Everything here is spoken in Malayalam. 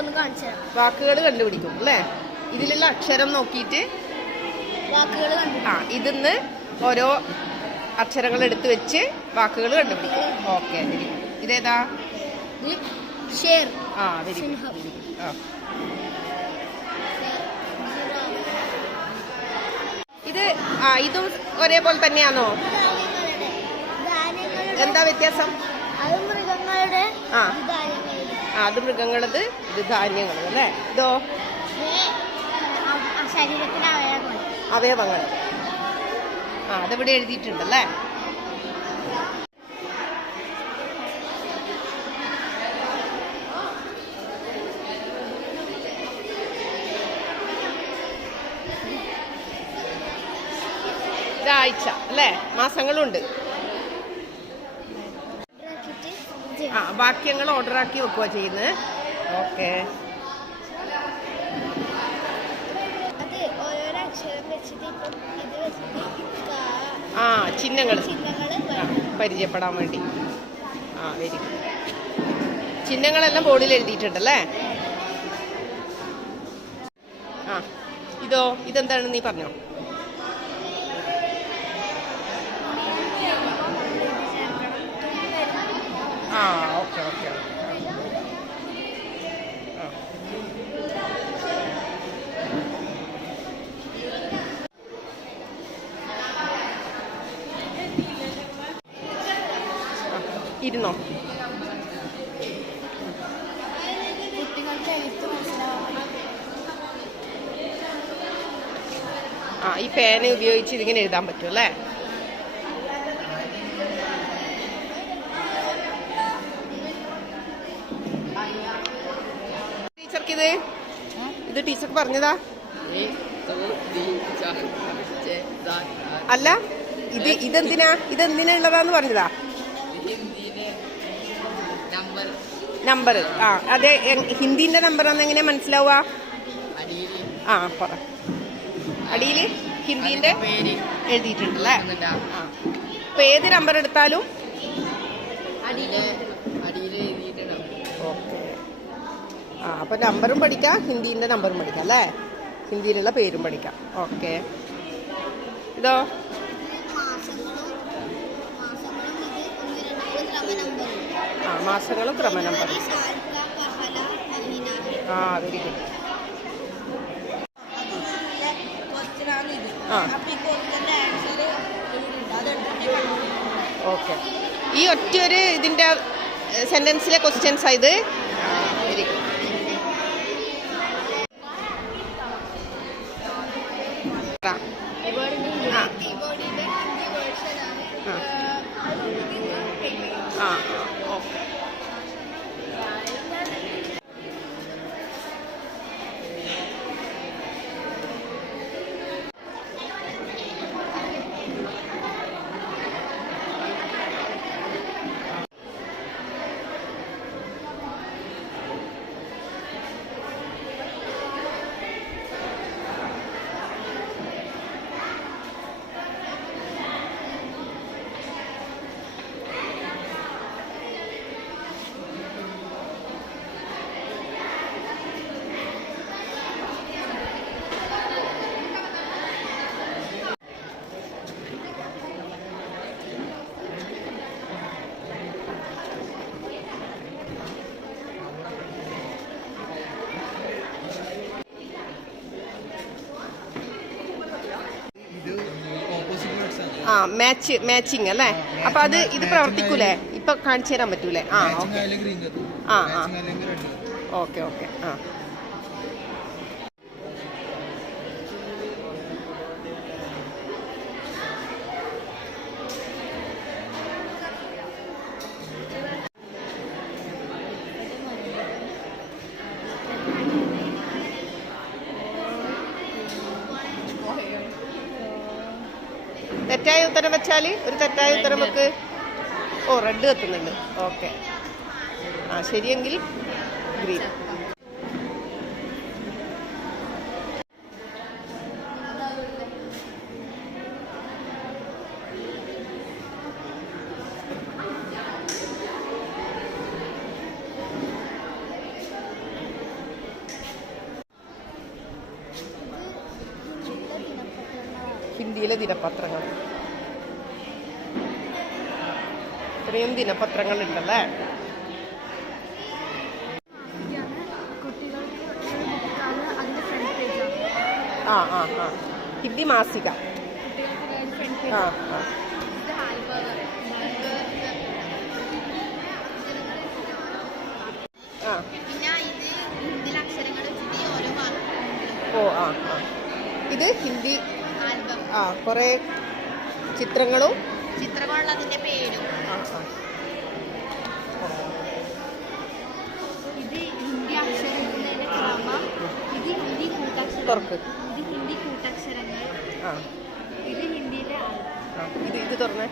ഒന്ന് കാണിച്ചു തരാം. വാക്കുകൾ കണ്ടുപിടിക്കും അല്ലേ? ഇതിലുള്ള അക്ഷരം നോക്കിയിട്ട് വാക്കുകൾ കണ്ടുപിടിക്കും. ഇതിന്ന് ഓരോ അക്ഷരങ്ങൾ എടുത്ത് വെച്ച് വാക്കുകൾ കണ്ടുപിടിക്കും. ഓക്കെ, ഇതേതാ? ഷേർ. Very good. ഇത് ഇതും ഒരേപോലെ തന്നെയാണോ? എന്താ വ്യത്യാസം? അത് മൃഗങ്ങളുടെ, അത് മൃഗങ്ങളത്, ഇത് ധാന്യങ്ങൾ അല്ലേ? ഇതോ ശരീരത്തിലെ അവയവങ്ങൾ. അതിവിടെ എഴുതിയിട്ടുണ്ടല്ലേ? ആഴ്ച അല്ലേ? മാസങ്ങളുണ്ട്. വാക്യങ്ങൾ ഓർഡർ ആക്കി വെക്കുക ചെയ്യുന്നത്. ഓക്കെ. ചിഹ്നങ്ങൾ പരിചയപ്പെടാൻ വേണ്ടി. Very good. ചിഹ്നങ്ങളെല്ലാം ബോർഡിൽ എഴുതിയിട്ടുണ്ടല്ലേ? ഇതെന്താണ് നീ പറഞ്ഞോ? Okay okay. ഇരുന്നോ? ഈ പേന ഉപയോഗിച്ച് ഇതിങ്ങനെ എഴുതാൻ പറ്റും അല്ലേ? ടീച്ചർക്ക് ഇത് ടീച്ചർക്ക് പറഞ്ഞതാ അല്ല? ഇതെന്തിനാ ഉള്ളതാന്ന് പറഞ്ഞതാ? നമ്പർ. അതെ, ഹിന്ദിന്റെ നമ്പറാന്ന് എങ്ങനെ മനസ്സിലാവുക? പറ. അടിയിൽ ഹിന്ദിന്റെ എഴുതിയിട്ടുണ്ടല്ലേ? അപ്പൊ ഏത് നമ്പർ എടുത്താലും ഓക്കെ. അപ്പൊ നമ്പറും പഠിക്കാം, ഹിന്ദിന്റെ നമ്പറും പഠിക്കാം അല്ലേ? ഹിന്ദിയിലുള്ള പേരും പഠിക്കാം. ഓക്കെ. ഇതോ മാസങ്ങളും ക്രമനമ്പറും. Very good. ഓക്കെ. ഈ ഒറ്റയൊരു ഇതിന്റെ സെന്റൻസിലെ ക്വസ്റ്റ്യൻസ് ഇത്. Very good. ഓക്കെ. മാച്ചിങ് അല്ലേ? അപ്പൊ ഇത് പ്രവർത്തിക്കൂലേ? ഇപ്പൊ കാണിച്ചു തരാൻ പറ്റൂലേ? Okay okay. തെറ്റായ ഉത്തരം വെച്ചാൽ ഒരു തെറ്റായ ഉത്തരം വെക്ക്. റെഡ് കത്തുന്നുണ്ട്. ഓക്കെ. ശരിയെങ്കിൽ ഗ്രീൻ. ഹിന്ദിയിലെ ദിനപത്രങ്ങൾ. ഇത്രയും ദിനപത്രങ്ങളുണ്ടല്ലേ. കുട്ടികൾക്ക് ഒരു ബുക്കാണ്, അതിന്റെ ഫ്രണ്ട് പേജാണ്. ആ ആ ആ ഹിന്ദി മാസിക. കുട്ടികൾക്ക് ഫ്രണ്ട് ആ പേജ്. ആ ഇത് ആൽബം. ആ പിന്നെ ഇത് ഹിന്ദിയിലെ അക്ഷരങ്ങൾ വെച്ചിട്ട് ഓരോ വാക്കുകളും. ഓ ആ ആ ഇത് ഹിന്ദി ആൽബം. ആ കുറേ ചിത്രങ്ങളും ചിത്രങ്ങളുള്ളതിന്റെ പേരും. ആ ആ ഇത് ഹിന്ദി അക്ഷരങ്ങളുടെ ക്രമം. ഇത് ഹിന്ദി കൂട്ടക്ഷരം. തുറക്ക്. ഇത് ഹിന്ദി കൂട്ടക്ഷരങ്ങൾ. ആ ഇത് ഹിന്ദിയിലെ ആ ഇത് തുറന്നേ.